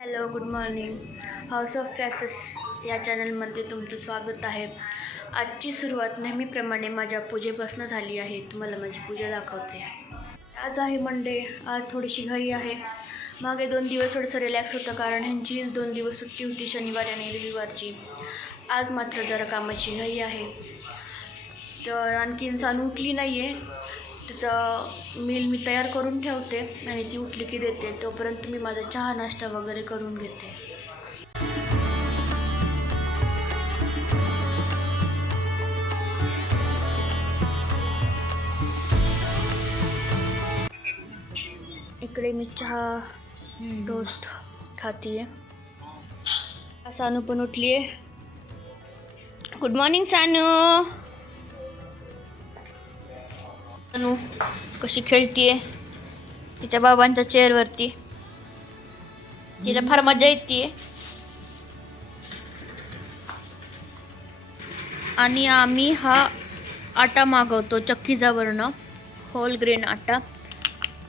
Hello, good morning. House of faces या चॅनलमध्ये तुमचं स्वागत आहे. आजची सुरुवात नेहमीप्रमाणे माझ्या पूजेपासून झाली आहे. तुम्हाला माझी पूजा दाखवते. आज आहे मंडे. आज थोडीशी घाई आहे. मागे 2 दिवस थोडंसं रिलॅक्स होतं, कारण ह्यांची 2 दिवस सुट्टी होती, शनिवारी आणि रविवारची. आज मात्र जरा कामाची घाई आहे. तर आणखीन सानू उठली नाही आहे. तिचा मील मी तयार करून ठेवते आणि ती उठली की देते. तोपर्यंत मी माझा चहा नाश्ता वगैरे करून घेते. इकडे मी चहा टोस्ट खातीये. सानू पण उठली आहे. Good morning Sanu. सानू कशी खेळतीये तिच्या बाबांच्या चेअरवरती. तिला फार मजा येते. आणि आम्ही हा आटा मागवतो चक्कीजावरनं, होल ग्रेन आटा.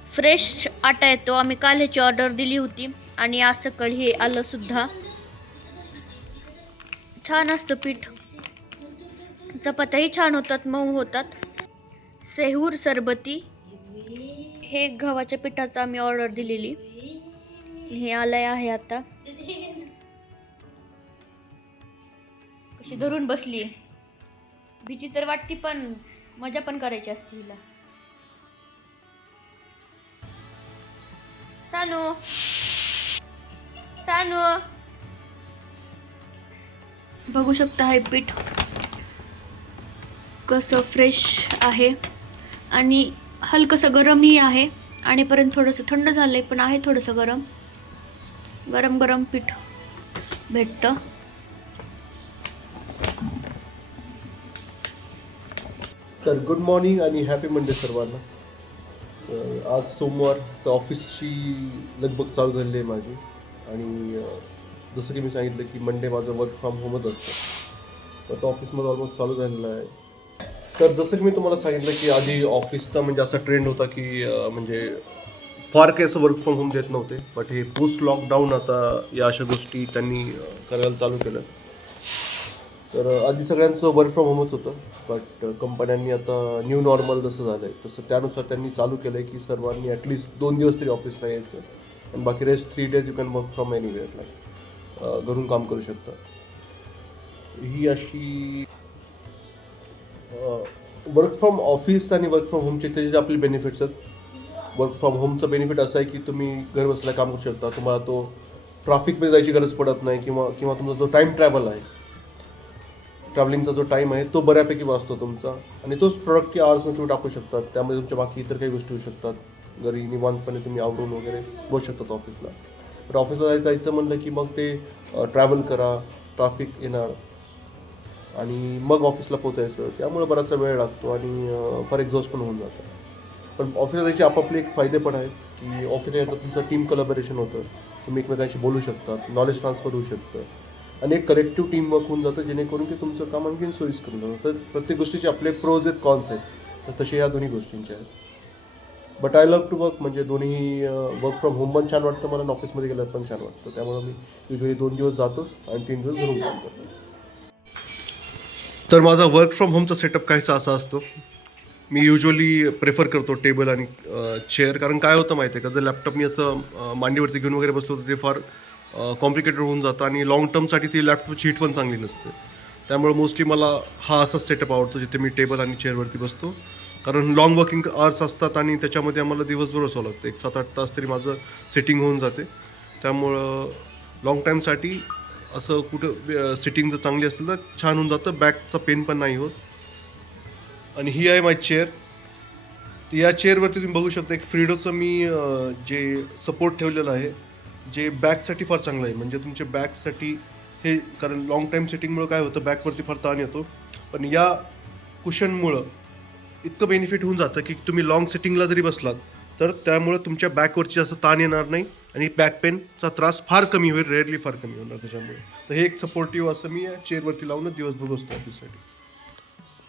फ्रेश आटा येतो. आम्ही काल ह्याची ऑर्डर दिली होती आणि आज सकाळी हे आलं सुद्धा. छान असतं पीठ. चपात्याही छान होतात, मऊ होतात. सेहूर सरबती हे गव्हाच्या पिठाचं आम्ही ऑर्डर दिलेली. हे आलंय आहे आता. कशी धरून बसली. भीती तर वाटती, पण मजा पण करायची असते हिला. सानू सानू बघू शकता हे पीठ कसं फ्रेश आहे आणि हलकंसं गरमही आहे. आणि पर्यंत थोडंसं थंड झालंय, पण आहे थोडंसं गरम. गरम गरम पीठ भेटतं. तर गुड मॉर्निंग आणि हॅपी मंडे सर्वांना. आज सोमवार, तर ऑफिसची लगबग चालू झालेली आहे माझी. आणि जसं की मी सांगितलं की मंडे माझं वर्क फ्रॉम होमच असतं, तर तो ऑफिसमध्ये ऑलमोस्ट चालू झालेला आहे. तर जसं की मी तुम्हाला सांगितलं की आधी ऑफिसचा म्हणजे असा ट्रेंड होता की म्हणजे फार काही असं वर्क फ्रॉम होम देत नव्हते. बट हे पोस्ट लॉकडाऊन आता या अशा गोष्टी त्यांनी करायला चालू केलं. तर आधी सगळ्यांचं वर्क फ्रॉम होमच होतं, बट कंपन्यांनी आता न्यू नॉर्मल जसं झालं आहे तसं त्यानुसार त्यांनी चालू केलं आहे की सर्वांनी ॲटलिस्ट 2 दिवस तरी ऑफिसला यायचं आणि बाकी rest 3 days you can work from anywhere, घरून काम करू शकता. ही अशी वर्क फ्रॉम ऑफिस आणि वर्क फ्रॉम होमचे त्याचे जे आपले बेनिफिट्स आहेत. वर्क फ्रॉम होमचं बेनिफिट असं आहे की तुम्ही घर बसल्या काम करू शकता. तुम्हाला तो ट्रॅफिकमध्ये जायची गरज पडत नाही, किंवा तुमचा जो टाईम ट्रॅव्हल आहे, ट्रॅव्हलिंगचा जो टाईम आहे तो बऱ्यापैकी वाचतो तुमचा. आणि तोच प्रोडक्टची आवर्समध्ये तुम्ही टाकू शकतात. त्यामध्ये तुमच्या बाकी इतर काही गोष्टी होऊ शकतात. घरी निवांतपणे तुम्ही आवरून वगैरे बसू शकतात ऑफिसला. तर ऑफिसला जायचं म्हणलं की मग ते ट्रॅव्हल करा, ट्रॅफिक येणार आणि मग ऑफिसला पोचायचं. त्यामुळे बराचसा वेळ लागतो आणि फार एक्झॉस्ट पण होऊन जातं. पण ऑफिसला जायचे आपापले एक फायदे पण आहेत की ऑफिसला येतात तुमचं टीम कोलॅबोरेशन होतं. तुम्ही एकमेकांशी बोलू शकतात, नॉलेज ट्रान्सफर होऊ शकतं आणि एक कलेक्टिव्ह टीम वर्क होऊन जातं, जेणेकरून की तुमचं काम आणखीन सोयीस्कर होतं. तर प्रत्येक गोष्टीचे आपले प्रोज आहेत, कॉन्स आहेत. तर तसे ह्या दोन्ही गोष्टींचे आहेत. But I love to work. म्हणजे दोन्ही वर्क फ्रॉम होम पण छान वाटतं मला आणि ऑफिसमध्ये गेल्यावर पण छान वाटतं. त्यामुळे मी युजली 2 दिवस जातोच आणि 3 दिवस घरून काम करतो. तर माझा वर्क फ्रॉम होमचा सेटअप काहीसा असा असतो. मी युजली प्रेफर करतो टेबल आणि चेअर. कारण काय होतं माहिती आहे का, जर लॅपटॉप मी असं मांडीवरती घेऊन वगैरे बसतो तर ते फार कॉम्प्लिकेटेड होऊन जातं आणि लाँग टर्मसाठी ती लॅपटॉपची हीट पण चांगली नसते. त्यामुळे मोस्टली मला हा असाच सेटअप आवडतो जिथे मी टेबल आणि चेअरवरती बसतो. कारण लॉंग वर्किंग आवर्स असतात आणि त्याच्यामध्ये आम्हाला दिवसभर बसावं लागतं. 7-8 तास तरी माझं सेटिंग होऊन जाते. त्यामुळं लाँग टाईमसाठी असं कुठं सिटिंग जर चांगली असेल तर छान होऊन जातं. बॅकचा पेन पण नाही होत. आणि ही आहे माझी चेअर. या चेअरवरती तुम्ही बघू शकता एक फ्रीडोचं मी जे सपोर्ट ठेवलेलं आहे, जे बॅकसाठी फार चांगलं आहे. म्हणजे तुमच्या बॅकसाठी हे, कारण लाँग टाईम सेटिंगमुळं काय होतं, बॅकवरती फार ताण येतो. पण या कुशनमुळं इतकं बेनिफिट होऊन जातं की तुम्ही लाँग सेटिंगला जरी बसलात तर त्यामुळं तुमच्या बॅकवरची असं ताण येणार नाही आणि बॅक पेनचा त्रास फार कमी होईल, रेअरली फार कमी होणार त्याच्यामुळे. तर हे एक सपोर्टिव्ह असं मी या चेअरवरती लावूनच दिवसभर बसतो ऑफिससाठी.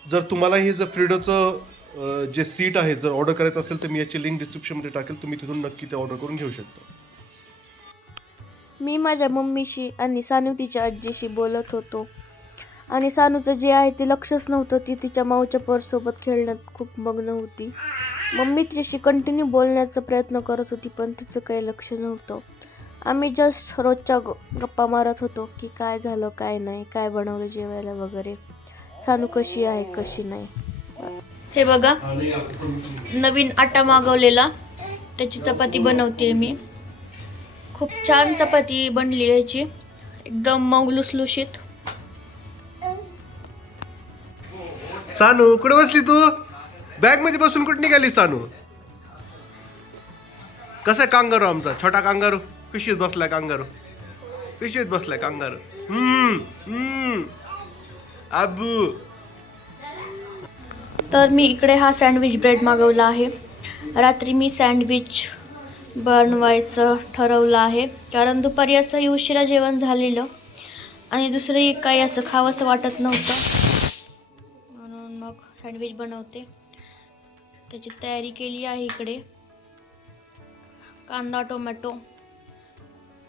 जर तुम्हाला हे जर फ्रीडोचं जे सीट आहे जर ऑर्डर करायचं असेल तर मी याची लिंक डिस्क्रिप्शनमध्ये टाकेल. तुम्ही तिथून नक्की ते ऑर्डर करून घेऊ शकता. मी माझ्या मम्मीशी आणि सानू तिच्या आजीशी बोलत होतो आणि सानूचं जे आहे ते लक्षच नव्हतं. ती तिच्या माऊच्या पर्ससोबत खेळण्यात खूप मग्न होती. मम्मी तिच्याशी कंटिन्यू बोलण्याचा प्रयत्न करत होती पण तिचं काही लक्ष नव्हतं. आम्ही जस्ट रोजच्या गप्पा मारत होतो की काय झालं काय नाही, काय बनवलं जेवायला वगैरे, सानू कशी आहे कशी नाही. हे बघा नवीन आटा मागवलेला, त्याची चपाती बनवते मी. खूप छान चपाती बनली याची, एकदम मऊ लुसलुशीत. सानू कुठे बसली तू? बॅग मध्ये बसून कुठे निघाली सानू? कसा कांगारू आमचा छोटा कांगारू? पिशवीत बसलाय कांगारू, पिशवीत बसलाय कांगारू. आबू. तर मी इकडे हा सँडविच ब्रेड मागवला आहे. रात्री मी सँडविच बनवायचं ठरवलं आहे कारण दुपारी असं उशिरा जेवण झालेलं आणि दुसरंही काही असं खावंसं वाटत नव्हतं, म्हणून मग सँडविच बनवते. त्याची तयारी केली आहे. इकडे कांदा टोमॅटो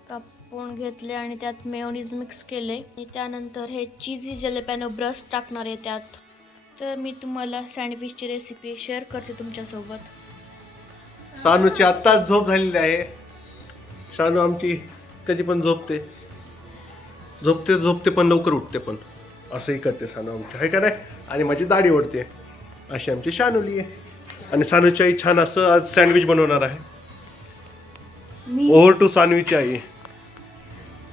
कापून घेतले आणि त्यात मेयोनीज मिक्स केले आणि त्यानंतर हे चीजी जलेपॅनो ब्रश टाकणार आहे त्यात. तर मी तुम्हाला सँडविचची रेसिपी शेअर करते तुमच्यासोबत. सानूची आत्ताच झोप झालेली आहे. सानू आमची कधी पण झोपते झोपते पण लवकर उठते पण, असंही करते सानू आमची, आहे का नाही? आणि माझी दाढी ओढते, अशी आमची शानूली आहे. आणि सानूची आई छान असं आज सँडविच बनवणार आहे. ओव्हर टू सानवीची आई.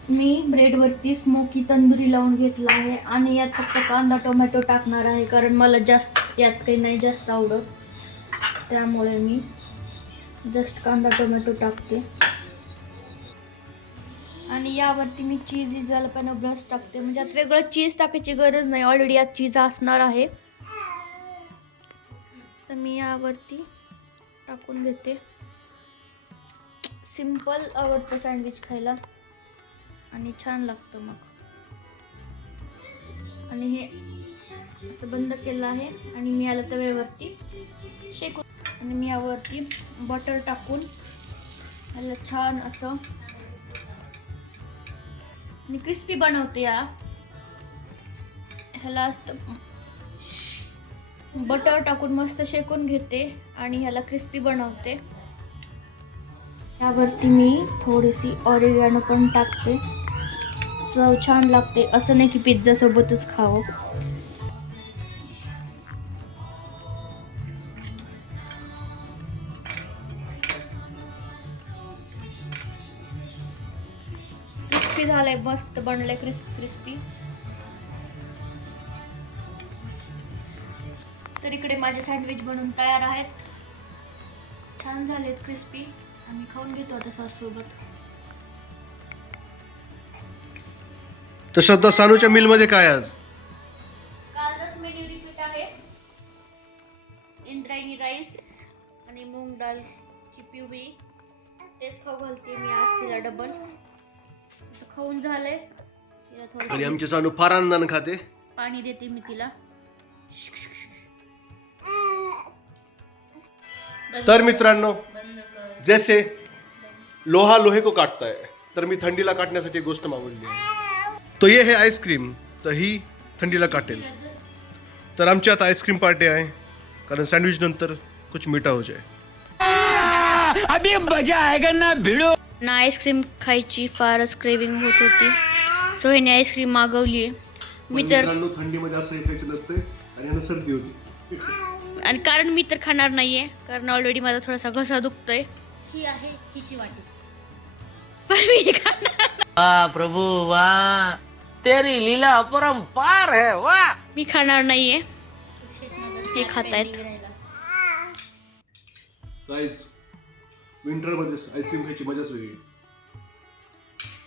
मी ब्रेडवरती स्मोकी तंदुरी लावून घेतला आहे आणि यात फक्त कांदा टोमॅटो टाकणार आहे कारण मला जास्त यात काही नाही जास्त आवडत, त्यामुळे मी जस्ट कांदा टोमॅटो टाकते. आणि यावरती मी चीज जलपेनो ब्रश टाकते, म्हणजे यात वेगळं चीज टाकायची गरज नाही, ऑलरेडी यात चीज असणार आहे. तर मी यावरती टाकून घेते. सिंपल आवडतं सँडविच खायला आणि छान लागतं मग. आणि हे असं बंद केलं आहे आणि मी याला तव्यावरती शेकून आणि मी यावरती बटर टाकून याला छान असं आणि क्रिस्पी बनवते. ह्याला असतं बटर टाकून मस्त शेकून घेते आणि ह्याला क्रिस्पी बनवते. यावरती मी थोडीशी ऑरिगॅनो पण टाकते, चव छान लागते. असं नाही की पिझ्झा सोबतच खावं. क्रिस्पी झालंय, मस्त बनलंय क्रिस्पी. तर इकडे माझे सँडविच बनवून तयार आहेत, छान झालेत क्रिस्पी. आम्ही खाऊन घेतो आता सॉस सोबत. तर श्रद्धा, सानूच्या मिल मध्ये काय आज? कालच मेन्यू रिपीट आहे. इंद्रायणी राईस आणि मूग डाळची पिवळी, तेच खाऊ घालते मी आज तिला डबल. खाऊन झालंय, तिला आणि थोडं आमची सानू फार आनंदाने खाते. पाणी देते मी तिला. तर मित्रांनो, जैसे लोहा लोहे को काटता है, तर मी थंडीला काटण्यासाठी एक गोष्ट मागवली आहे. तो ये है आईस्क्रीम, तर ही थंडीला काटेल. तर आमची आता आईस्क्रीम पार्टी आहे कारण सँडविच नंतर कुछ मीठा हो जाए. अभी मजा आएगा ना भिड़ो. ना आईस्क्रीम खायची फारच क्रेविंग होत होती, सो ह्याने आईस्क्रीम मागवली आहे. मी तर थंडीमध्ये असं हे खायचं नसते आणि यांना सर्दी होती. आणि कारण मी तर खाणार नाहीये कारण ऑलरेडी माझा थोडासा घसा दुखतोय. ही आहे हिची वाटी, पण मी नाही खाणार. वाह प्रभु वाह, तेरी लीला अपरंपार है वाह. मी खाणार नाहीये, हे खातायत. गाइस, विंटर मध्ये आईस्क्रीम खायची मजाच वेगळी.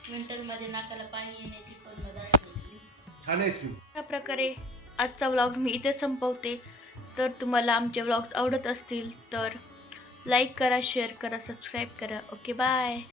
विंटर मध्ये नाकाला पाणी येण्याची पण मजा छान आईस्क्रीम. अशा प्रकारे आजचा व्लॉग मी इथे संपवते. तर तुम्हाला आमचे व्लॉग्स आवडत असतील तर लाईक करा, शेअर करा, सबस्क्राईब करा. Okay, bye.